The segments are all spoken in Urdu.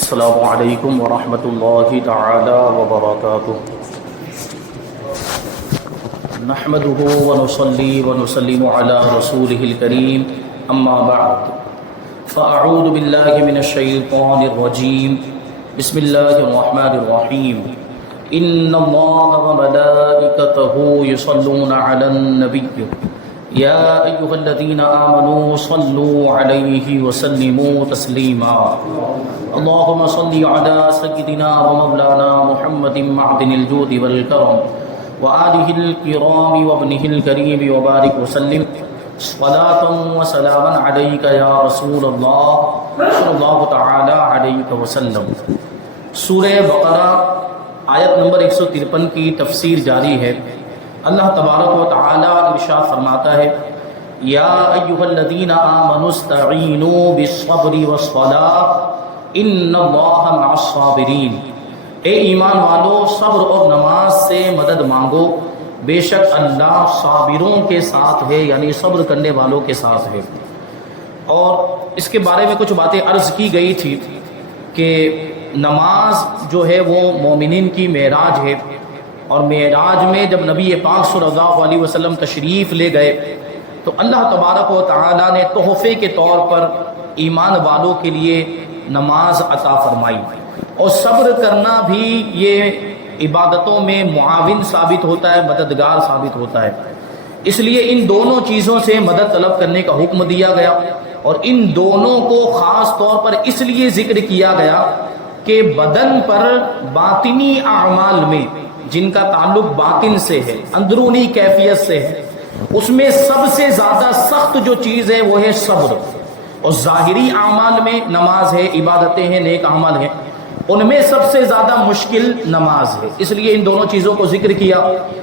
السلام علیکم ورحمۃ اللہ تعالی وبرکاتہ نحمده ونصلي ونسلم على رسوله الكريم اما بعد فاعوذ بالله من الشیطان الرجیم بسم اللہ الرحمن الرحیم ان اللہ وملائکته يصلون على النبی یا ایها الذین آمنوا صلوا علیہ وسلموا تسلیما اللهم صل على سيدنا ومولانا محمد معدن الجود والكرم وآله الكرام وابنه الكريم وبارك وسلم صلاة وسلاما عليك يا رسول الله صلى الله تعالى عليك وسلم۔ سورہ بقرہ آیت نمبر 153 کی تفسیر جاری ہے۔ اللہ تبارک و تعالی ارشاد فرماتا ہے یا ایھا الذین آمنوا استعینوا بالصبر والصلاۃ ان اللہ مع الصابرین، اے ایمان والو صبر اور نماز سے مدد مانگو، بے شک اللہ صابروں کے ساتھ ہے، یعنی صبر کرنے والوں کے ساتھ ہے۔ اور اس کے بارے میں کچھ باتیں عرض کی گئی تھی کہ نماز جو ہے وہ مومنین کی معراج ہے، اور معراج میں جب نبی پاک صلی اللہ علیہ وسلم تشریف لے گئے تو اللہ تبارک و تعالی نے تحفے کے طور پر ایمان والوں کے لیے نماز عطا فرمائی، اور صبر کرنا بھی یہ عبادتوں میں معاون ثابت ہوتا ہے، مددگار ثابت ہوتا ہے۔ اس لیے ان دونوں چیزوں سے مدد طلب کرنے کا حکم دیا گیا، اور ان دونوں کو خاص طور پر اس لیے ذکر کیا گیا کہ بدن پر باطنی اعمال میں جن کا تعلق باطن سے ہے، اندرونی کیفیت سے ہے، اس میں سب سے زیادہ سخت جو چیز ہے وہ ہے صبر، اور ظاہری اعمال میں نماز ہے، عبادتیں ہیں، نیک اعمال ہیں، ان میں سب سے زیادہ مشکل نماز ہے۔ اس لیے ان دونوں چیزوں کو ذکر کیا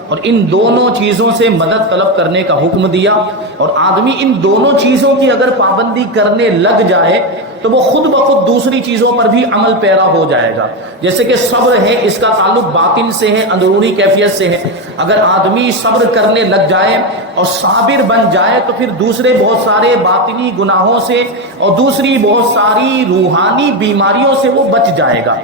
اور ان دونوں چیزوں سے مدد طلب کرنے کا حکم دیا، اور آدمی ان دونوں چیزوں کی اگر پابندی کرنے لگ جائے تو وہ خود بخود دوسری چیزوں پر بھی عمل پیرا ہو جائے گا۔ جیسے کہ صبر ہے، اس کا تعلق باطن سے ہے، اندرونی کیفیت سے ہے۔ اگر آدمی صبر کرنے لگ جائے اور صابر بن جائے تو پھر دوسرے بہت سارے باطنی گناہوں سے اور دوسری بہت ساری روحانی بیماریوں سے وہ بچ جائے گا۔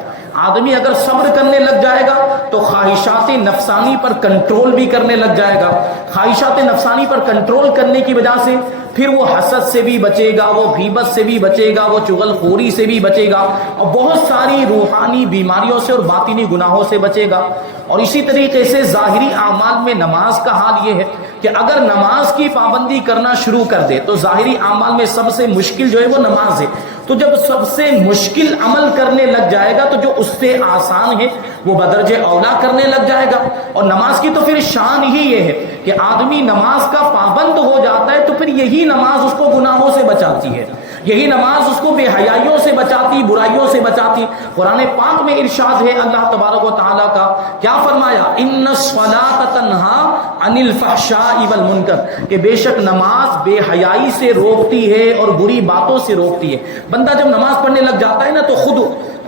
آدمی اگر صبر کرنے لگ جائے گا تو خواہشات نفسانی پر کنٹرول بھی کرنے لگ جائے گا۔ خواہشات نفسانی پر کنٹرول کرنے کی وجہ سے پھر وہ حسد سے بھی بچے گا، وہ غیبت سے بھی بچے گا، وہ چغل خوری سے بھی بچے گا، اور بہت ساری روحانی بیماریوں سے اور باطنی گناہوں سے بچے گا۔ اور اسی طریقے سے ظاہری اعمال میں نماز کا حال یہ ہے کہ اگر نماز کی پابندی کرنا شروع کر دے تو ظاہری اعمال میں سب سے مشکل جو ہے وہ نماز ہے، تو جب سب سے مشکل عمل کرنے لگ جائے گا تو جو اس سے آسان ہے وہ بدرجہ اولا کرنے لگ جائے گا۔ اور نماز کی تو پھر شان ہی یہ ہے کہ آدمی نماز کا پابند ہو جاتا ہے تو پھر یہی نماز اس کو گناہوں سے بچاتی ہے، یہی نماز اس کو بے حیائیوں سے بچاتی، برائیوں سے بچاتی۔ قرآن پاک میں ارشاد ہے اللہ تبارک و تعالیٰ کا، کیا فرمایا؟ ان الصلاۃ تنہا عن الفحشاء والمنکر، کہ بے شک نماز بے حیائی سے روکتی ہے اور بری باتوں سے روکتی ہے۔ بندہ جب نماز پڑھنے لگ جاتا ہے نا تو خود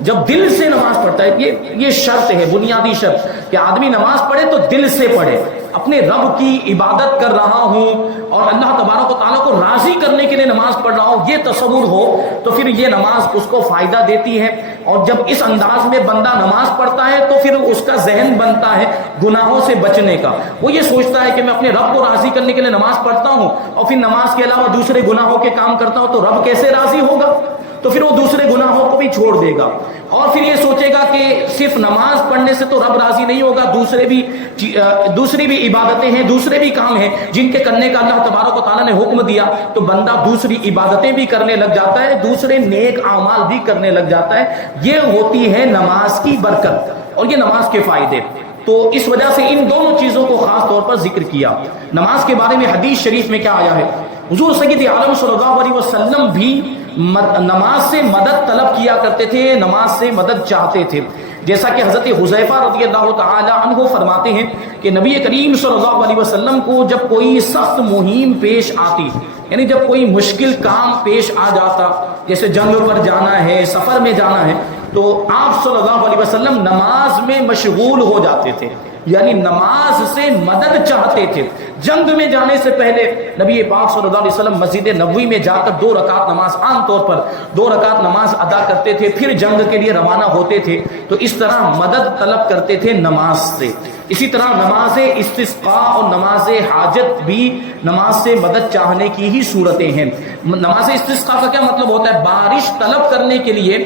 جب دل سے نماز پڑھتا ہے، یہ شرط ہے، بنیادی شرط کہ آدمی نماز پڑھے تو دل سے پڑھے، اپنے رب کی عبادت کر رہا ہوں اور اللہ تبارک و تعالیٰ کو راضی کرنے کے لیے نماز پڑھ رہا ہوں، یہ تصور ہو تو پھر یہ نماز اس کو فائدہ دیتی ہے۔ اور جب اس انداز میں بندہ نماز پڑھتا ہے تو پھر اس کا ذہن بنتا ہے گناہوں سے بچنے کا۔ وہ یہ سوچتا ہے کہ میں اپنے رب کو راضی کرنے کے لیے نماز پڑھتا ہوں اور پھر نماز کے علاوہ دوسرے گناہوں کے کام کرتا ہوں تو رب کیسے راضی ہوگا؟ تو پھر وہ دوسرے گناہوں کو بھی چھوڑ دے گا، اور پھر یہ سوچے گا کہ صرف نماز پڑھنے سے تو رب راضی نہیں ہوگا، دوسری بھی عبادتیں ہیں، دوسرے بھی کام ہیں جن کے کرنے کا اللہ تبارک و تعالیٰ نے حکم دیا، تو بندہ دوسری عبادتیں بھی کرنے لگ جاتا ہے، دوسرے نیک اعمال بھی کرنے لگ جاتا ہے۔ یہ ہوتی ہے نماز کی برکت اور یہ نماز کے فائدے۔ تو اس وجہ سے ان دونوں چیزوں کو خاص طور پر ذکر کیا۔ نماز کے بارے میں حدیث شریف میں کیا آیا ہے؟ حضور سید عالم صلی اللہ علیہ وسلم بھی نماز سے مدد طلب کیا کرتے تھے، نماز سے مدد چاہتے تھے، جیسا کہ حضرت حذیفہ رضی اللہ تعالی عنہ فرماتے ہیں کہ نبی کریم صلی اللہ علیہ وسلم کو جب کوئی سخت مہم پیش آتی، یعنی جب کوئی مشکل کام پیش آ جاتا، جیسے جنگ پر جانا ہے، سفر میں جانا ہے، تو آپ صلی اللہ علیہ وسلم نماز میں مشغول ہو جاتے تھے، یعنی نماز سے مدد چاہتے تھے۔ جنگ میں جانے سے پہلے نبی پاک صلی اللہ علیہ وسلم مسجد نبوی میں جا کر 2 رکعت نماز، عام طور پر 2 رکعت نماز ادا کرتے تھے، پھر جنگ کے لیے روانہ ہوتے تھے۔ تو اس طرح مدد طلب کرتے تھے نماز سے۔ اسی طرح نماز استسقاء اور نماز حاجت بھی نماز سے مدد چاہنے کی ہی صورتیں ہیں۔ نماز استسقاء کا کیا مطلب ہوتا ہے؟ بارش طلب کرنے کے لیے،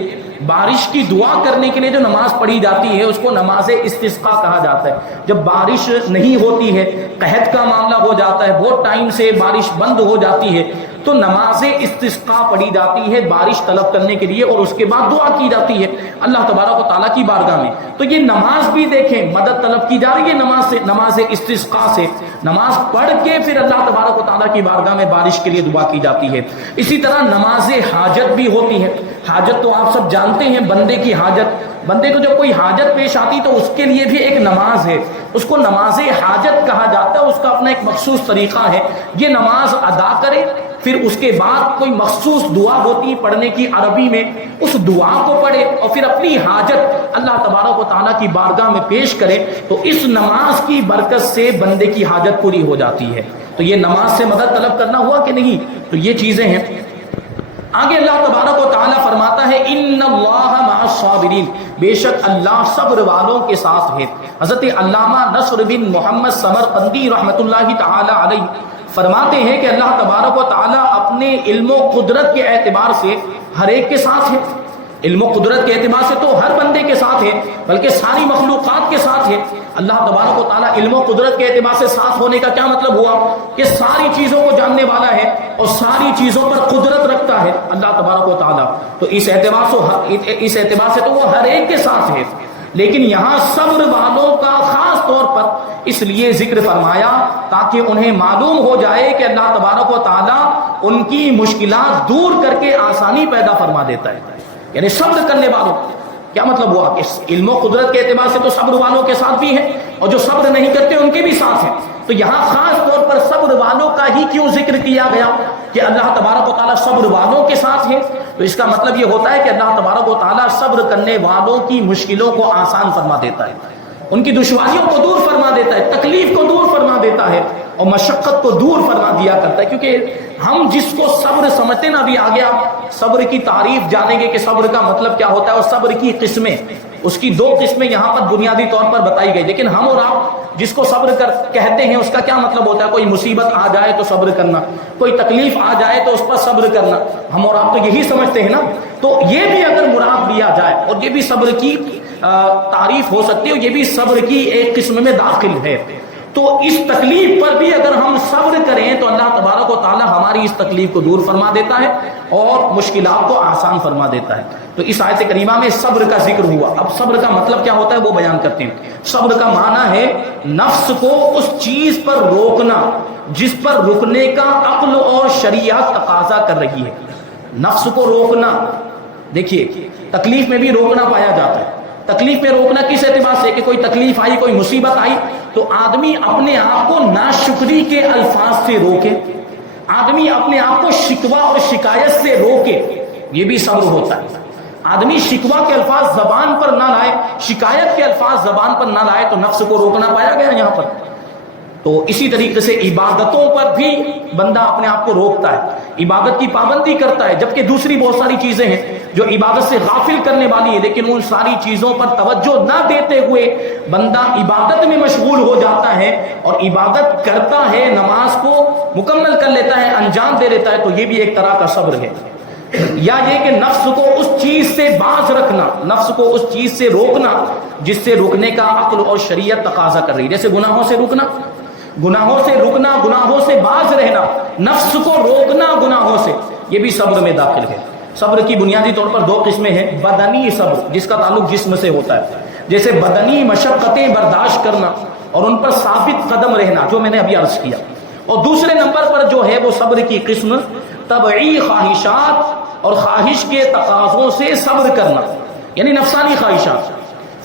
بارش کی دعا کرنے کے لیے جو نماز پڑھی جاتی ہے اس کو نماز استسقاء کہا جاتا ہے۔ جب بارش نہیں ہوتی ہے، قحط کا معاملہ ہو جاتا ہے، بہت ٹائم سے بارش بند ہو جاتی ہے، تو نماز استسقاء پڑھی جاتی ہے بارش طلب کرنے کے لیے، اور اس کے بعد دعا کی جاتی ہے اللہ تبارک و تعالیٰ کی بارگاہ میں۔ تو یہ نماز بھی دیکھیں مدد طلب کی جا رہی ہے نماز سے، نماز استسقاء سے، نماز پڑھ کے پھر اللہ تبارک و تعالیٰ کی بارگاہ میں بارش کے لیے دعا کی جاتی ہے۔ اسی طرح نماز حاجت بھی ہوتی ہے۔ حاجت تو آپ سب جانتے ہیں، بندے کی حاجت، بندے کو جب کوئی حاجت پیش آتی تو اس کے لیے بھی ایک نماز ہے، اس کو نماز حاجت کہا جاتا ہے، اس کا اپنا ایک مخصوص طریقہ ہے۔ یہ نماز ادا کرے، پھر اس کے بعد کوئی مخصوص دعا ہوتی ہے پڑھنے کی عربی میں، اس دعا کو پڑھے اور پھر اپنی حاجت اللہ تبارک و تعالیٰ کی بارگاہ میں پیش کرے، تو اس نماز کی برکت سے بندے کی حاجت پوری ہو جاتی ہے۔ تو یہ نماز سے مدد طلب کرنا ہوا کہ نہیں؟ تو یہ چیزیں ہیں۔ آگے اللہ تبارک و تعالیٰ فرماتا ہے ان اللہ مع الصابرین، بے شک اللہ صبر والوں کے ساتھ ہے۔ حضرت علامہ نصر بن محمد سمرقندی رحمۃ اللہ تعالی علیہ فرماتے ہیں کہ اللہ تبارک و تعالیٰ اپنے علم و قدرت کے اعتبار سے ہر ایک کے ساتھ ہے۔ علم و قدرت کے اعتبار سے تو ہر بندے کے ساتھ ہے، بلکہ ساری مخلوقات کے ساتھ ہے۔ اللہ تبارک و تعالیٰ علم و قدرت کے اعتبار سے ساتھ ہونے کا کیا مطلب ہوا؟ کہ ساری چیزوں کو جاننے والا ہے اور ساری چیزوں پر قدرت رکھتا ہے اللہ تبارک و تعالیٰ۔ تو اس اعتبار سے تو وہ ہر ایک کے ساتھ ہے۔ لیکن یہاں صبر والوں کا خاص طور پر اس لیے ذکر فرمایا تاکہ انہیں معلوم ہو جائے کہ اللہ تبارک و تعالیٰ ان کی مشکلات دور کر کے آسانی پیدا فرما دیتا ہے۔ یعنی صبر کرنے والوں، کیا مطلب ہوا کہ علم و قدرت کے اعتبار سے تو صبر والوں کے ساتھ بھی ہے، اور جو صبر نہیں کرتے ان کے بھی ساتھ ہیں۔ تو یہاں خاص طور پر صبر والوں کا ہی کیوں ذکر کیا گیا کہ اللہ تبارک و تعالیٰ صبر والوں کے ساتھ ہے؟ تو اس کا مطلب یہ ہوتا ہے کہ اللہ تبارک و تعالیٰ صبر کرنے والوں کی مشکلوں کو آسان فرما دیتا ہے، ان کی دشواریوں کو دور فرما دیتا ہے، تکلیف کو دور فرما دیتا ہے اور مشقت کو دور فرما دیا کرتا ہے۔ کیونکہ ہم جس کو صبر سمجھتے ہیں نا، ابھی آگے آپ صبر کی تعریف جانیں گے کہ صبر کا مطلب کیا ہوتا ہے، اور صبر کی قسمیں، اس کی 2 قسمیں یہاں پر بنیادی طور پر بتائی گئی۔ لیکن ہم اور آپ جس کو صبر کہتے ہیں اس کا کیا مطلب ہوتا ہے؟ کوئی مصیبت آ جائے تو صبر کرنا، کوئی تکلیف آ جائے تو اس پر صبر کرنا، ہم اور آپ تو یہی سمجھتے ہیں نا۔ تو یہ بھی اگر مراد لیا جائے اور یہ بھی صبر کی تعریف ہو سکتی ہے، یہ بھی صبر کی ایک قسم میں داخل ہے۔ تو اس تکلیف پر بھی اگر ہم صبر کریں تو اللہ تبارک و تعالی ہماری اس تکلیف کو دور فرما دیتا ہے اور مشکلات کو آسان فرما دیتا ہے۔ تو اس آیت کریمہ میں صبر کا ذکر ہوا۔ اب صبر کا مطلب کیا ہوتا ہے وہ بیان کرتے ہیں۔ صبر کا معنی ہے نفس کو اس چیز پر روکنا جس پر رکنے کا عقل اور شریعت تقاضا کر رہی ہے۔ نفس کو روکنا، دیکھیے تکلیف میں بھی روکنا پایا جاتا ہے۔ تکلیف میں روکنا کس اعتبار سے کہ کوئی تکلیف آئی، کوئی مصیبت آئی تو آدمی اپنے آپ کو ناشکری کے الفاظ سے روکے، آدمی اپنے آپ کو شکوہ اور شکایت سے روکے، یہ بھی صبر ہوتا ہے۔ آدمی شکوہ کے الفاظ زبان پر نہ لائے، شکایت کے الفاظ زبان پر نہ لائے، تو نفس کو روکنا پایا گیا یہاں پر۔ تو اسی طریقے سے عبادتوں پر بھی بندہ اپنے آپ کو روکتا ہے، عبادت کی پابندی کرتا ہے، جبکہ دوسری بہت ساری چیزیں ہیں جو عبادت سے غافل کرنے والی ہے، لیکن ان ساری چیزوں پر توجہ نہ دیتے ہوئے بندہ عبادت میں مشغول ہو جاتا ہے اور عبادت کرتا ہے، نماز کو مکمل کر لیتا ہے، انجام دے لیتا ہے، تو یہ بھی ایک طرح کا صبر ہے۔ یا یہ کہ نفس کو اس چیز سے باز رکھنا، نفس کو اس چیز سے روکنا جس سے روکنے کا عقل اور شریعت تقاضا کر رہی ہے، جیسے گناہوں سے رکنا، گناہوں سے رکنا، گناہوں سے باز رہنا، نفس کو روکنا گناہوں سے، یہ بھی صبر میں داخل ہے۔ صبر کی بنیادی طور پر 2 قسمیں ہیں۔ بدنی صبر جس کا تعلق جسم سے ہوتا ہے، جیسے بدنی مشقتیں برداشت کرنا اور ان پر ثابت قدم رہنا، جو میں نے ابھی عرض کیا، اور دوسرے نمبر پر جو ہے وہ صبر کی قسم طبعی خواہشات اور خواہش کے تقاضوں سے صبر کرنا، یعنی نفسانی خواہشات،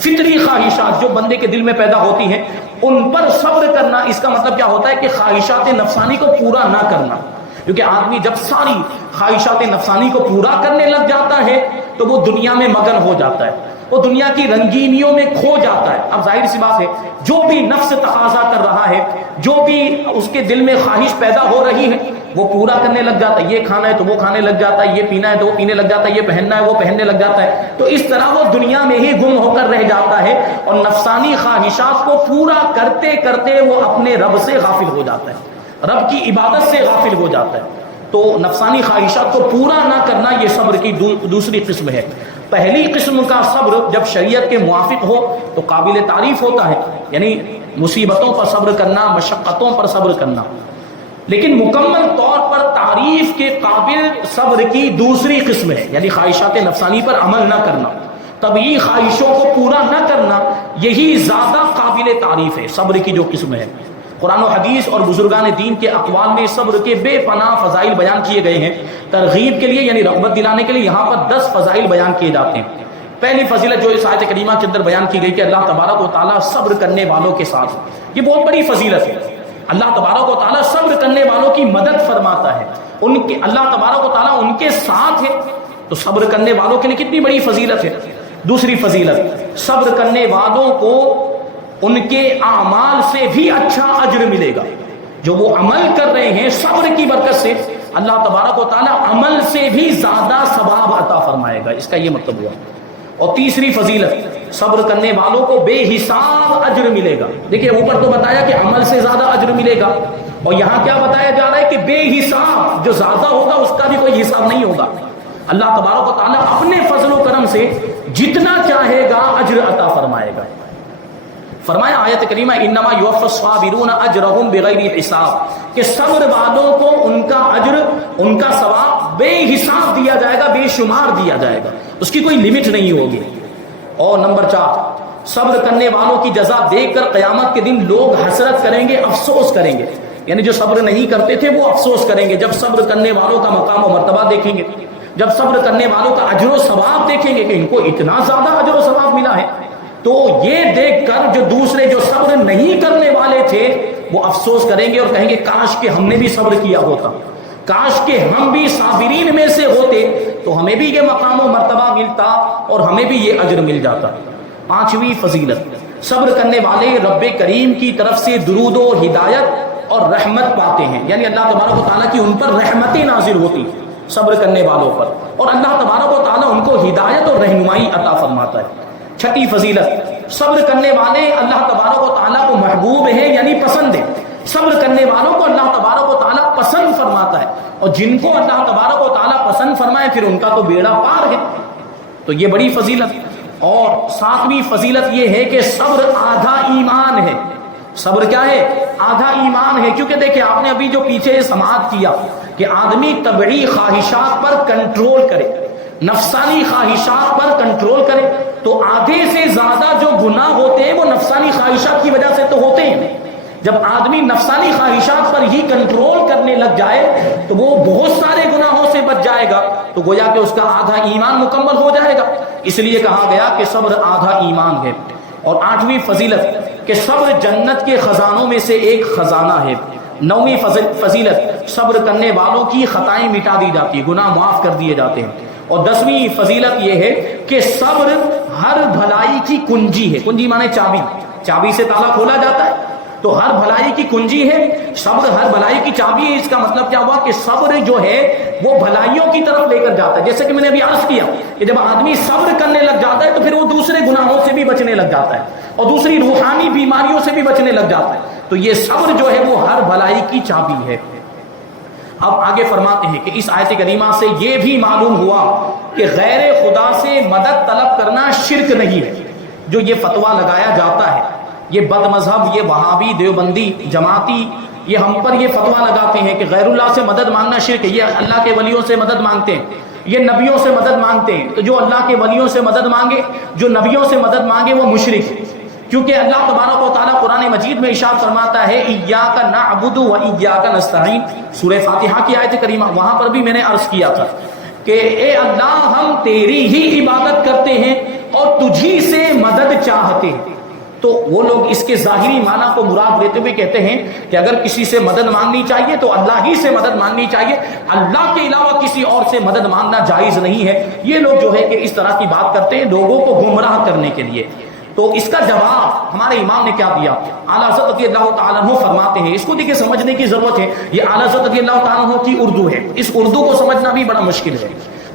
فطری خواہشات جو بندے کے دل میں پیدا ہوتی ہیں ان پر صبر کرنا۔ اس کا مطلب کیا ہوتا ہے کہ خواہشات نفسانی کو پورا نہ کرنا، کیونکہ آدمی جب ساری خواہشات نفسانی کو پورا کرنے لگ جاتا ہے تو وہ دنیا میں مگن ہو جاتا ہے، وہ دنیا کی رنگینیوں میں کھو جاتا ہے. اب ظاہر سی بات ہے جو بھی نفس تقاضا کر رہا ہے، جو بھی اس کے دل میں خواہش پیدا ہو رہی ہے وہ پورا کرنے لگ جاتا ہے. یہ کھانا ہے تو وہ کھانے لگ جاتا ہے، یہ پینا ہے تو وہ پینے لگ جاتا ہے، یہ پہننا ہے وہ پہننے لگ جاتا ہے. تو اس طرح وہ دنیا میں ہی گم ہو کر رہ جاتا ہے اور نفسانی خواہشات کو پورا کرتے کرتے وہ اپنے رب سے غافل ہو جاتا ہے، رب کی عبادت سے غافل ہو جاتا ہے. تو نفسانی خواہشات کو پورا نہ کرنا یہ صبر کی دوسری قسم ہے. پہلی قسم کا صبر جب شریعت کے موافق ہو تو قابل تعریف ہوتا ہے، یعنی مصیبتوں پر صبر کرنا، مشقتوں پر صبر کرنا. لیکن مکمل طور پر تعریف کے قابل صبر کی دوسری قسم ہے، یعنی خواہشات نفسانی پر عمل نہ کرنا، طبعی خواہشوں کو پورا نہ کرنا، یہی زیادہ قابل تعریف ہے صبر کی جو قسم ہے. قرآن و حدیث اور بزرگان دین کے اقوال میں صبر کے بے پناہ فضائل بیان کیے گئے ہیں. ترغیب کے لیے یعنی رغبت دلانے کے لیے یہاں پر 10 فضائل بیان کیے جاتے ہیں. پہلی فضیلت جو اس آیت کریمہ کے اندر بیان کی گئی کہ اللہ تبارک و تعالیٰ صبر کرنے والوں کے ساتھ، یہ بہت بڑی فضیلت ہے. اللہ تبارک و تعالیٰ صبر کرنے والوں کی مدد فرماتا ہے، اللہ تبارک و تعالیٰ ان کے ساتھ ہے. تو صبر کرنے والوں کے لیے کتنی بڑی فضیلت ہے. دوسری فضیلت، صبر کرنے والوں کو ان کے اعمال سے بھی اچھا اجر ملے گا. جو وہ عمل کر رہے ہیں صبر کی برکت سے اللہ تبارک و تعالیٰ عمل سے بھی زیادہ ثواب عطا فرمائے گا، اس کا یہ مطلب ہوا. اور تیسری فضیلت، صبر کرنے والوں کو بے حساب اجر ملے گا. دیکھیے اوپر تو بتایا کہ عمل سے زیادہ اجر ملے گا، اور یہاں کیا بتایا جا رہا ہے کہ بے حساب، جو زیادہ ہوگا اس کا بھی کوئی حساب نہیں ہوگا. اللہ تبارک و تعالیٰ اپنے فضل و کرم سے جتنا چاہے گا اجر عطا فرمائے گا. فرمایا آیت کریمہ انما یوفی الصابرون اجرهم بغیر حساب، کہ صبر والوں کو ان کا اجر، ان کا ثواب بے حساب دیا جائے گا، بے شمار دیا جائے گا، اس کی کوئی لمٹ نہیں ہوگی. اور نمبر 4، صبر کرنے والوں کی جزا دیکھ کر قیامت کے دن لوگ حسرت کریں گے، افسوس کریں گے. یعنی جو صبر نہیں کرتے تھے وہ افسوس کریں گے جب صبر کرنے والوں کا مقام و مرتبہ دیکھیں گے، جب صبر کرنے والوں کا اجر و ثواب دیکھیں گے کہ ان کو اتنا زیادہ اجر و ثواب ملا ہے. تو یہ دیکھ کر جو دوسرے جو صبر نہیں کرنے والے تھے وہ افسوس کریں گے اور کہیں گے کاش کہ ہم نے بھی صبر کیا ہوتا، کاش کہ ہم بھی صابرین میں سے ہوتے تو ہمیں بھی یہ مقام و مرتبہ ملتا اور ہمیں بھی یہ اجر مل جاتا. 5ویں فضیلت، صبر کرنے والے رب کریم کی طرف سے درود و ہدایت اور رحمت پاتے ہیں، یعنی اللہ تبارک و تعالیٰ کی ان پر رحمتیں نازل ہوتی صبر کرنے والوں پر، اور اللہ تبارک و تعالیٰ ان کو ہدایت اور رہنمائی عطا فرماتا ہے. 6ٹھی فضیلت، صبر کرنے والے اللہ تبارک و تعالیٰ کو محبوب ہیں یعنی پسند ہے. صبر کرنے والوں کو اللہ تبارک و تعالیٰ پسند فرماتا ہے، اور جن کو اللہ تبارک و تعالیٰ پسند فرمائے پھر ان کا تو بیڑا پار ہے. تو یہ بڑی فضیلت. اور 7ویں فضیلت یہ ہے کہ صبر آدھا ایمان ہے. صبر کیا ہے؟ آدھا ایمان ہے. کیونکہ دیکھیں آپ نے ابھی جو پیچھے سماعت کیا کہ آدمی طبعی خواہشات پر کنٹرول کرے، نفسانی خواہشات پر کنٹرول کرے، تو آدھے سے زیادہ جو گناہ ہوتے ہیں وہ نفسانی خواہشات کی وجہ سے تو ہوتے ہیں. جب آدمی نفسانی خواہشات پر ہی کنٹرول کرنے لگ جائے تو وہ بہت سارے گناہوں سے بچ جائے گا، تو گویا کہ اس کا آدھا ایمان مکمل ہو جائے گا. اس لیے کہا گیا کہ صبر آدھا ایمان ہے. اور 8ویں فضیلت کہ صبر جنت کے خزانوں میں سے ایک خزانہ ہے. 9ویں فضیلت، صبر کرنے والوں کی خطائیں مٹا دی جاتی ہیں، گناہ معاف کر دیے جاتے ہیں. اور 10ویں فضیلت یہ ہے کہ صبر ہر بھلائی کی کنجی ہے. کنجی مانے چابی، چابی سے تالا کھولا جاتا ہے، تو ہر بھلائی کی کنجی ہے. صبر ہر بھلائی کی چابی ہے. اس کا مطلب کیا ہوا کہ صبر جو ہے وہ بھلائیوں کی طرف لے کر جاتا ہے. جیسے کہ میں نے ابھی عرض کیا کہ جب آدمی صبر کرنے لگ جاتا ہے تو پھر وہ دوسرے گناہوں سے بھی بچنے لگ جاتا ہے اور دوسری روحانی بیماریوں سے بھی بچنے لگ جاتا ہے. تو یہ صبر جو ہے وہ ہر بھلائی کی چابی ہے. اب آگے فرماتے ہیں کہ اس آیت کریمہ سے یہ بھی معلوم ہوا کہ غیر خدا سے مدد طلب کرنا شرک نہیں ہے. جو یہ فتویٰ لگایا جاتا ہے، یہ بد مذہب، یہ وہابی، دیوبندی، جماعتی، یہ ہم پر یہ فتویٰ لگاتے ہیں کہ غیر اللہ سے مدد مانگنا شرک ہے. یہ اللہ کے ولیوں سے مدد مانگتے ہیں، یہ نبیوں سے مدد مانگتے ہیں. تو جو اللہ کے ولیوں سے مدد مانگے، جو نبیوں سے مدد مانگے وہ مشرک ہے. کیونکہ اللہ تبارک و تعالیٰ قرآن مجید میں ارشاد فرماتا ہے ایاک نعبد و ایاک نستعین، سورہ فاتحہ کی آیت کریمہ. وہاں پر بھی میں نے عرض کیا تھا کہ اے اللہ ہم تیری ہی عبادت کرتے ہیں اور تجھی سے مدد چاہتے ہیں. تو وہ لوگ اس کے ظاہری معنی کو مراد لیتے ہوئے کہتے ہیں کہ اگر کسی سے مدد مانگنی چاہیے تو اللہ ہی سے مدد مانگنی چاہیے، اللہ کے علاوہ کسی اور سے مدد مانگنا جائز نہیں ہے۔ یہ لوگ جو ہے کہ اس طرح کی بات کرتے ہیں لوگوں کو گمراہ کرنے کے لیے۔ تو اس کا جواب ہمارے امام نے کیا دیا؟ اعلیٰ حضرت رضی اللہ تعالیٰ عنہ فرماتے ہیں، اس کو دیکھیں سمجھنے کی ضرورت ہے، یہ اعلیٰ حضرت رضی اللہ تعالیٰ عنہ کی اردو ہے، اس اردو کو سمجھنا بھی بڑا مشکل ہے۔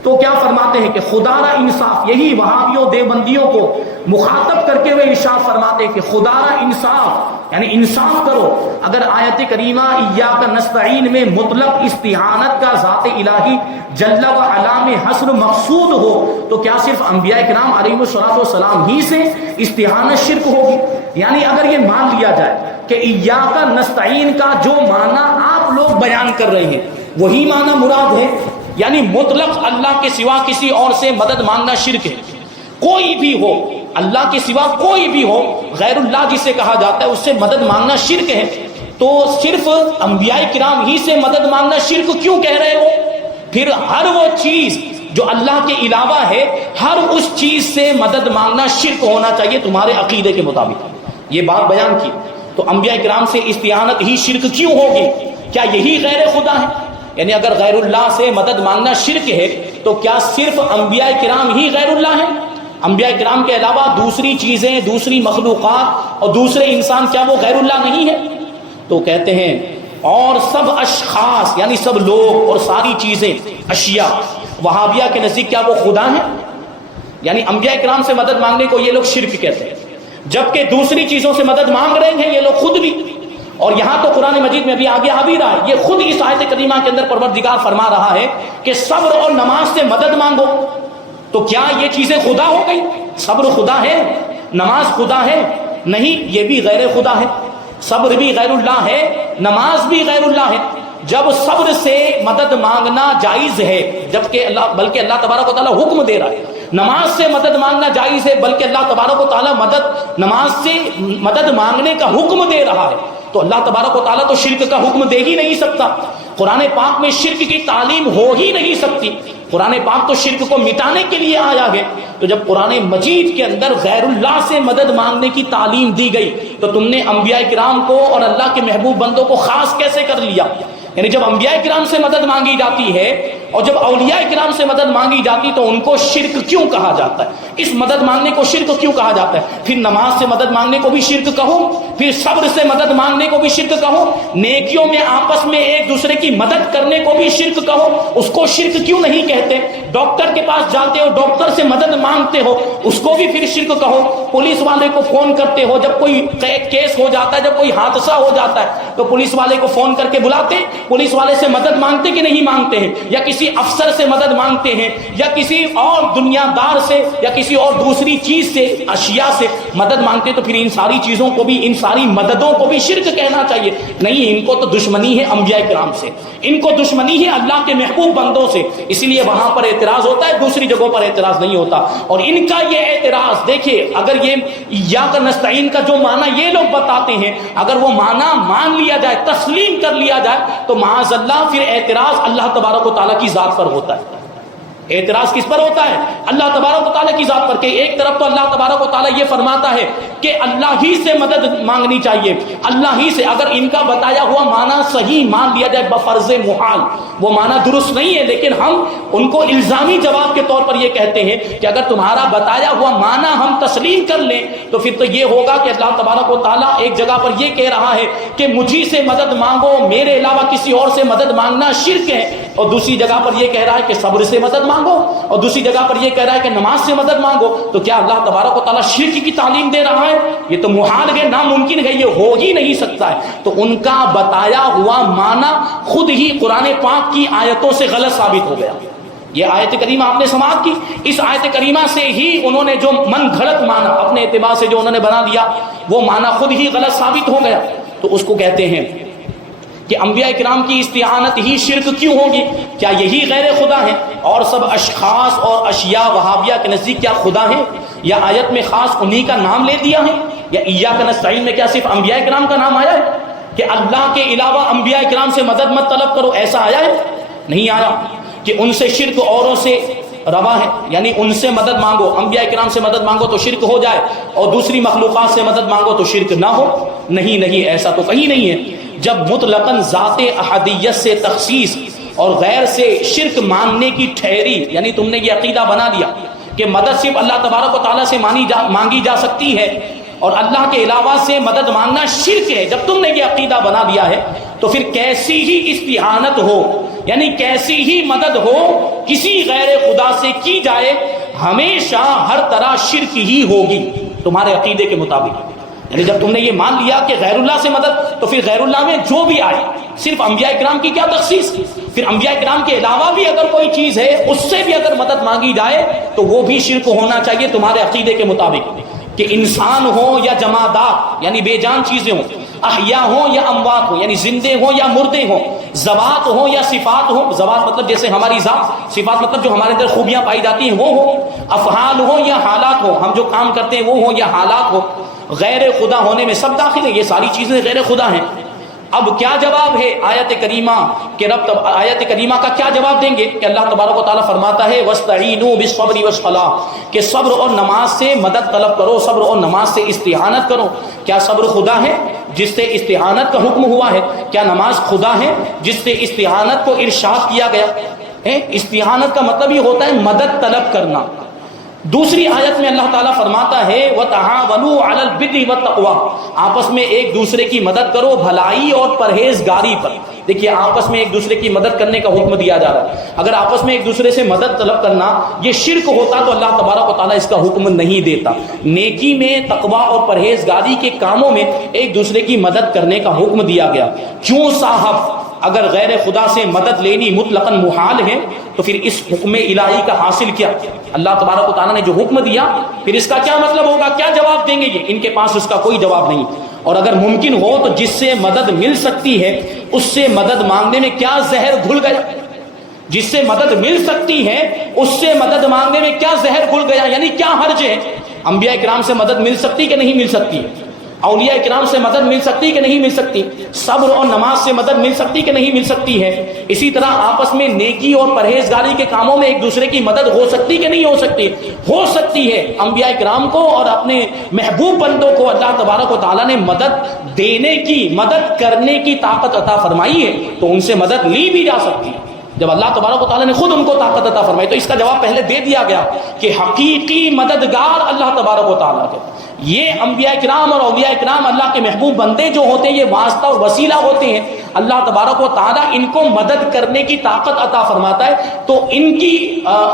تو کیا فرماتے ہیں کہ خدا را انصاف، یہی وہابیوں دیوبندیوں کو مخاطب کر کے ہوئے ارشاد فرماتے ہیں کہ خدا را انصاف، یعنی انصاف کرو۔ اگر آیت کریمہ ایاک نستعین میں مطلق استعانت کا ذات الہی جل و علا میں حصر مقصود ہو تو کیا صرف انبیاء کرام علیہم السلام ہی سے استعانت شرک ہوگی؟ یعنی اگر یہ مان لیا جائے کہ ایاک نستعین کا جو معنی آپ لوگ بیان کر رہے ہیں وہی معنی مراد ہے، یعنی مطلق اللہ کے سوا کسی اور سے مدد مانگنا شرک ہے، کوئی بھی ہو اللہ کے سوا کوئی بھی ہو، غیر اللہ جسے کہا جاتا ہے اس سے مدد مانگنا شرک ہے، تو صرف انبیاء کرام ہی سے مدد مانگنا شرک کیوں کہہ رہے ہو؟ پھر ہر وہ چیز جو اللہ کے علاوہ ہے ہر اس چیز سے مدد مانگنا شرک ہونا چاہیے تمہارے عقیدے کے مطابق۔ یہ بات بیان کی تو انبیاء کرام سے استعانت ہی شرک کیوں ہوگی؟ کیا یہی غیر خدا ہے؟ یعنی اگر غیر اللہ سے مدد مانگنا شرک ہے تو کیا صرف انبیاء کرام ہی غیر اللہ ہیں؟ انبیاء کرام کے علاوہ دوسری چیزیں، دوسری مخلوقات اور دوسرے انسان کیا وہ غیر اللہ نہیں ہے؟ تو کہتے ہیں اور سب اشخاص یعنی سب لوگ اور ساری چیزیں اشیاء وہابیہ کے نزدیک کیا وہ خدا ہیں؟ یعنی انبیاء کرام سے مدد مانگنے کو یہ لوگ شرک کہتے ہیں، جبکہ دوسری چیزوں سے مدد مانگ رہے ہیں یہ لوگ خود بھی۔ اور یہاں تو قرآن مجید میں بھی آگے آ بھی رہا ہے، یہ خود اس آیت کریمہ کے اندر پروردگار فرما رہا ہے کہ صبر اور نماز سے مدد مانگو۔ تو کیا یہ چیزیں خدا ہو گئی؟ صبر خدا ہے، نماز خدا ہے؟ نہیں، یہ بھی غیر خدا ہے۔ صبر بھی غیر اللہ ہے، نماز بھی غیر اللہ ہے۔ جب صبر سے مدد مانگنا جائز ہے جبکہ بلکہ اللہ تبارک و تعالیٰ حکم دے رہا ہے، نماز سے مدد مانگنا جائز ہے بلکہ اللہ تبارک و تعالیٰ نماز سے مدد مانگنے کا حکم دے رہا ہے، تو اللہ تبارک و تعالیٰ تو شرک کا حکم دے ہی نہیں سکتا۔ قرآن پاک میں شرک کی تعلیم ہو ہی نہیں سکتی، قرآن پاک تو شرک کو مٹانے کے لیے آیا ہے۔ تو جب قرآن مجید کے اندر غیر اللہ سے مدد مانگنے کی تعلیم دی گئی تو تم نے انبیاء کرام کو اور اللہ کے محبوب بندوں کو خاص کیسے کر لیا؟ یعنی جب انبیاء کرام سے مدد مانگی جاتی ہے اور جب اولیاء کرام سے مدد مانگی جاتی تو ان کو شرک کیوں کہا جاتا ہے؟ اس مدد مانگنے کو شرک کیوں کہا جاتا ہے؟ پھر نماز سے مدد مانگنے کو بھی شرک کہو، پھر صبر سے مدد مانگنے کو بھی شرک کہو، نیکیوں میں آپس میں ایک دوسرے کی مدد کرنے کو بھی شرک کہو، اس کو شرک کیوں نہیں کہتے؟ ڈاکٹر کے پاس جاتے ہو، ڈاکٹر سے مدد مانگتے ہو، اس کو بھی پھر شرک کہو۔ پولیس والے کو فون کرتے ہو، جب کوئی کیس ہو جاتا ہے، جب کوئی حادثہ ہو جاتا ہے تو پولیس والے کو فون کر کے بلاتے، پولیس والے سے مدد مانگتے کہ نہیں مانگتے ہیں؟ یا کسی افسر سے مدد مانگتے ہیں یا کسی اور دنیا دار سے یا کسی اور دوسری چیز سے، اشیاء سے مدد مانگتے، تو پھر ان ساری چیزوں کو بھی، ان ساری مددوں کو بھی شرک کہنا چاہیے؟ نہیں، ان کو تو دشمنی ہے انبیاء کرام سے، ان کو دشمنی ہے اللہ کے محبوب بندوں سے، اسی لیے وہاں پر اعتراض ہوتا ہے، دوسری جگہوں پر اعتراض نہیں ہوتا۔ اور ان کا یہ اعتراض دیکھیے، اگر یہ ایاک نستعین کا جو معنی یہ لوگ بتاتے ہیں اگر وہ معنی مان لیا جائے، تسلیم کر لیا جائے تو معاذ اللہ پھر اعتراض اللہ تبارک و تعالیٰ کی ذات پر ہوتا ہے۔ اعتراض کس پر ہوتا ہے؟ اللہ تبارک و تعالیٰ کی ذات پر، کہ ایک طرف تو اللہ تبارک و تعالیٰ یہ فرماتا ہے کہ اللہ ہی سے مدد مانگنی چاہیے، اللہ ہی سے، اگر ان کا بتایا ہوا معنی صحیح مان لیا جائے بفرض محال، وہ معنی درست نہیں ہے، لیکن ہم ان کو الزامی جواب کے طور پر یہ کہتے ہیں کہ اگر تمہارا بتایا ہوا معنی ہم تسلیم کر لیں تو پھر تو یہ ہوگا کہ اللہ تبارک و تعالیٰ ایک جگہ پر یہ کہہ رہا ہے کہ مجھی سے مدد مانگو، میرے علاوہ کسی اور سے مدد مانگنا شرک ہے، اور دوسری جگہ پر یہ کہہ رہا ہے کہ صبر سے مدد مانگو، اور دوسری جگہ پر یہ کہہ رہا ہے کہ نماز سے مدد مانگو، تو کیا اللہ تبارک و تعالیٰ شرک کی تعلیم دے رہا ہے؟ یہ تو محال ہے، ناممکن ہے، یہ ہو ہی نہیں سکتا ہے۔ تو ان کا بتایا ہوا معنی خود ہی قرآن پاک کی آیتوں سے غلط ثابت ہو گیا۔ یہ آیت کریمہ آپ نے سماعت کی، اس آیت کریمہ سے ہی انہوں نے جو من گھڑت معنی اپنے اعتبار سے جو انہوں نے بنا دیا وہ معنی خود ہی غلط ثابت ہو گیا۔ تو اس کو کہتے ہیں کہ انبیاء کرام کی استعانت ہی شرک کیوں ہوگی؟ کیا یہی غیر خدا ہیں؟ اور سب اشخاص اور اشیاء وہابیہ کے نزدیک کیا خدا ہیں؟ یا آیت میں خاص انہی کا نام لے دیا ہے؟ یا ایاک نستعین میں کیا صرف انبیاء کرام کا نام آیا ہے کہ اللہ کے علاوہ انبیاء کرام سے مدد مت طلب کرو، ایسا آیا ہے؟ نہیں آیا۔ کہ ان سے شرک اوروں سے روا ہے، یعنی ان سے مدد مانگو، انبیاء کرام سے مدد مانگو تو شرک ہو جائے، اور دوسری مخلوقات سے مدد مانگو تو شرک نہ ہو؟ نہیں، ایسا تو کہیں نہیں ہے۔ جب مطلقاً ذات احدیت سے تخصیص اور غیر سے شرک ماننے کی ٹھہری، یعنی تم نے یہ عقیدہ بنا لیا کہ مدد صرف اللہ تبارک و تعالیٰ سے مانگی جا سکتی ہے اور اللہ کے علاوہ سے مدد مانگنا شرک ہے، جب تم نے یہ عقیدہ بنا دیا ہے تو پھر کیسی ہی استعانت ہو، یعنی کیسی ہی مدد ہو کسی غیر خدا سے کی جائے، ہمیشہ ہر طرح شرک ہی ہوگی تمہارے عقیدے کے مطابق۔ یعنی جب تم نے یہ مان لیا کہ غیر اللہ سے مدد، تو پھر غیر اللہ میں جو بھی آئے، صرف انبیاء کرام کی کیا تخصیص، پھر انبیاء کرام کے علاوہ بھی اگر کوئی چیز ہے اس سے بھی اگر مدد مانگی جائے تو وہ بھی شرک ہونا چاہیے تمہارے عقیدے کے مطابق، کہ انسان ہو یا جمادات یعنی بے جان چیزیں ہوں، احیاء ہوں یا اموات ہوں یعنی زندے ہوں یا مردے ہوں، ذوات ہوں یا صفات ہوں، ذوات مطلب جیسے ہماری ذات، صفات مطلب جو ہمارے اندر خوبیاں پائی جاتی ہیں وہ ہو، افعال ہوں یا حالات ہوں، ہم جو کام کرتے ہیں وہ ہوں یا حالات ہو، غیر خدا ہونے میں سب داخل ہیں، یہ ساری چیزیں غیر خدا ہیں۔ اب کیا جواب ہے آیت کریمہ کہ رب آیت کریمہ کا کیا جواب دیں گے کہ اللہ تبارک و تعالیٰ فرماتا ہے وَاسْتَعِینُوا بِالصَّبْرِ وَالصَّلَاةِ، کہ صبر اور نماز سے مدد طلب کرو، صبر اور نماز سے استعانت کرو۔ کیا صبر خدا ہے جس سے استعانت کا حکم ہوا ہے؟ کیا نماز خدا ہے جس سے استعانت کو ارشاد کیا گیا ہے؟ استعانت کا مطلب یہ ہوتا ہے مدد طلب کرنا۔ دوسری آیت میں اللہ تعالیٰ فرماتا ہے وَتَعَاوَنُوا عَلَى الْبِرِّ وَالتَّقْوَىٰ، آپس میں ایک دوسرے کی مدد کرو بھلائی اور پرہیزگاری پر۔ دیکھیے آپس میں ایک دوسرے کی مدد کرنے کا حکم دیا جا رہا ہے، اگر آپس میں ایک دوسرے سے مدد طلب کرنا یہ شرک ہوتا تو اللہ تبارک و تعالیٰ اس کا حکم نہیں دیتا۔ نیکی میں، تقویٰ اور پرہیزگاری کے کاموں میں ایک دوسرے کی مدد کرنے کا حکم دیا گیا۔ کیوں صاحب اگر غیر خدا سے مدد لینی مطلقاً محال ہے تو پھر اس حکم الہی کا حاصل کیا؟ اللہ تبارک و تعالیٰ نے جو حکم دیا پھر اس کا کیا مطلب ہوگا، کیا جواب دیں گے یہ؟ ان کے پاس اس کا کوئی جواب نہیں۔ اور اگر ممکن ہو تو جس سے مدد مل سکتی ہے اس سے مدد مانگنے میں کیا زہر گھل گیا؟ جس سے مدد مل سکتی ہے اس سے مدد مانگنے میں کیا زہر گھل گیا، یعنی کیا حرج ہے؟ انبیاء کرام سے مدد مل سکتی کہ نہیں مل سکتی؟ اولیاء کرام سے مدد مل سکتی کہ نہیں مل سکتی؟ صبر اور نماز سے مدد مل سکتی کہ نہیں مل سکتی ہے؟ اسی طرح آپس میں نیکی اور پرہیزگاری کے کاموں میں ایک دوسرے کی مدد ہو سکتی کہ نہیں ہو سکتی؟ ہو سکتی ہے۔ انبیاء کرام کو اور اپنے محبوب بندوں کو اللہ تبارک و تعالیٰ نے مدد دینے کی، مدد کرنے کی طاقت عطا فرمائی ہے تو ان سے مدد لی بھی جا سکتی ہے۔ جب اللہ تبارک و تعالیٰ نے خود ان کو طاقت عطا فرمائی تو اس کا جواب پہلے دے دیا گیا کہ حقیقی مددگار اللہ تبارک و تعالیٰ کے، یہ انبیاء کرام اور اولیاء کرام اللہ کے محبوب بندے جو ہوتے ہیں یہ واسطہ اور وسیلہ ہوتے ہیں۔ اللہ تبارک و تعالیٰ ان کو مدد کرنے کی طاقت عطا فرماتا ہے تو ان کی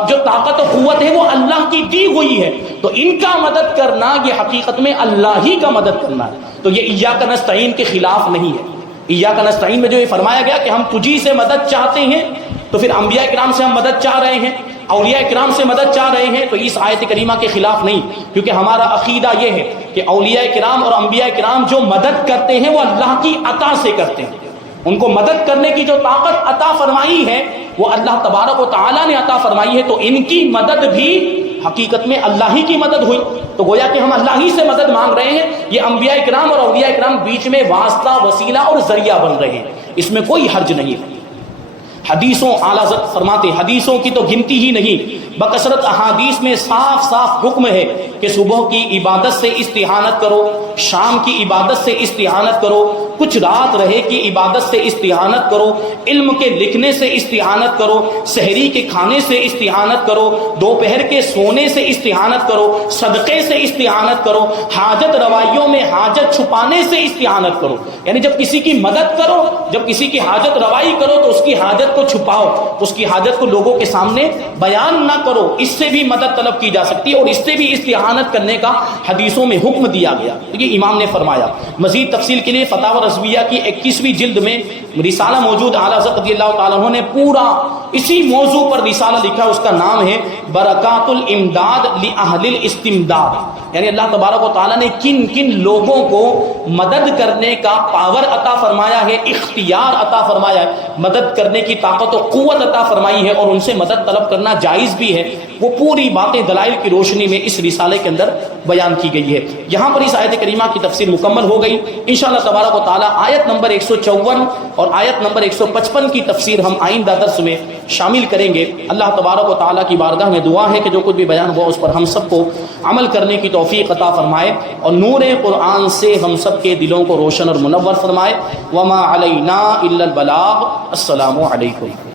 جو طاقت و قوت ہے وہ اللہ کی دی ہوئی ہے، تو ان کا مدد کرنا یہ حقیقت میں اللہ ہی کا مدد کرنا ہے۔ تو یہ ایاک نستعین کے خلاف نہیں ہے۔ ایاک نستعین میں جو یہ فرمایا گیا کہ ہم تجھی سے مدد چاہتے ہیں تو پھر انبیاء کرام سے ہم مدد چاہ رہے ہیں، اولیاء کرام سے مدد چاہ رہے ہیں، تو اس آیت کریمہ کے خلاف نہیں، کیونکہ ہمارا عقیدہ یہ ہے کہ اولیاء کرام اور انبیاء کرام جو مدد کرتے ہیں وہ اللہ کی عطا سے کرتے ہیں۔ ان کو مدد کرنے کی جو طاقت عطا فرمائی ہے وہ اللہ تبارک و تعالیٰ نے عطا فرمائی ہے، تو ان کی مدد بھی حقیقت میں اللہ ہی کی مدد ہوئی، تو گویا کہ ہم اللہ ہی سے مدد مانگ رہے ہیں، یہ انبیاء کرام اور اولیاء کرام بیچ میں واسطہ، وسیلہ اور ذریعہ بن رہے ہیں، اس میں کوئی حرج نہیں ہے۔ حدیثوں اعلیٰ حضرت فرماتے حدیثوں کی تو گنتی ہی نہیں، بکثرت احادیث میں صاف صاف حکم ہے کہ صبح کی عبادت سے استعانت کرو، شام کی عبادت سے استعانت کرو، کچھ رات رہے کی عبادت سے استعانت کرو، علم کے لکھنے سے استعانت کرو، سحری کے کھانے سے استعانت کرو، دوپہر کے سونے سے استعانت کرو، صدقے سے استعانت کرو، حاجت روائیوں میں حاجت چھپانے سے استعانت کرو۔ یعنی جب کسی کی مدد کرو، جب کسی کی حاجت روائی کرو تو اس کی حاجت کو چھپاؤ، اس کی حاجت کو لوگوں کے سامنے بیان نہ کرو، اس سے بھی مدد طلب کی جا سکتی ہے اور اس سے بھی استعانت کرنے کا حدیثوں میں حکم دیا گیا۔ یہ امام نے فرمایا۔ مزید تفصیل کے لیے فتاوی رضویہ کی 21ویں جلد میں رسالہ موجود، اعلیٰ حضرت رضی اللہ تعالیٰ عنہ نے پورا اسی موضوع پر رسالہ لکھا، اس کا نام ہے برکات الامداد لأہل الاستمداد، یعنی اللہ تبارک و تعالیٰ نے کن کن لوگوں کو مدد کرنے کا پاور عطا فرمایا ہے، اختیار عطا فرمایا ہے، مدد کرنے کی طاقت و قوت عطا فرمائی ہے اور ان سے مدد طلب کرنا جائز بھی ہے، وہ پوری باتیں دلائل کی روشنی میں اس رسالے کے اندر بیان کی گئی ہے۔ یہاں پر اس آیت کریمہ کی تفسیر مکمل ہو گئی۔ انشاءاللہ تبارک و تعالی آیت نمبر 154 اور آیت نمبر 155 کی تفسیر ہم آئندہ درس میں شامل کریں گے۔ اللہ تبارک و تعالی کی بارگاہ میں دعا ہے کہ جو کچھ بھی بیان ہوا اس پر ہم سب کو عمل کرنے کی توفیق عطا فرمائے اور نور قرآن سے ہم سب کے دلوں کو روشن اور منور فرمائے۔ وما علینا الا البلاغ۔ السلام علیکم۔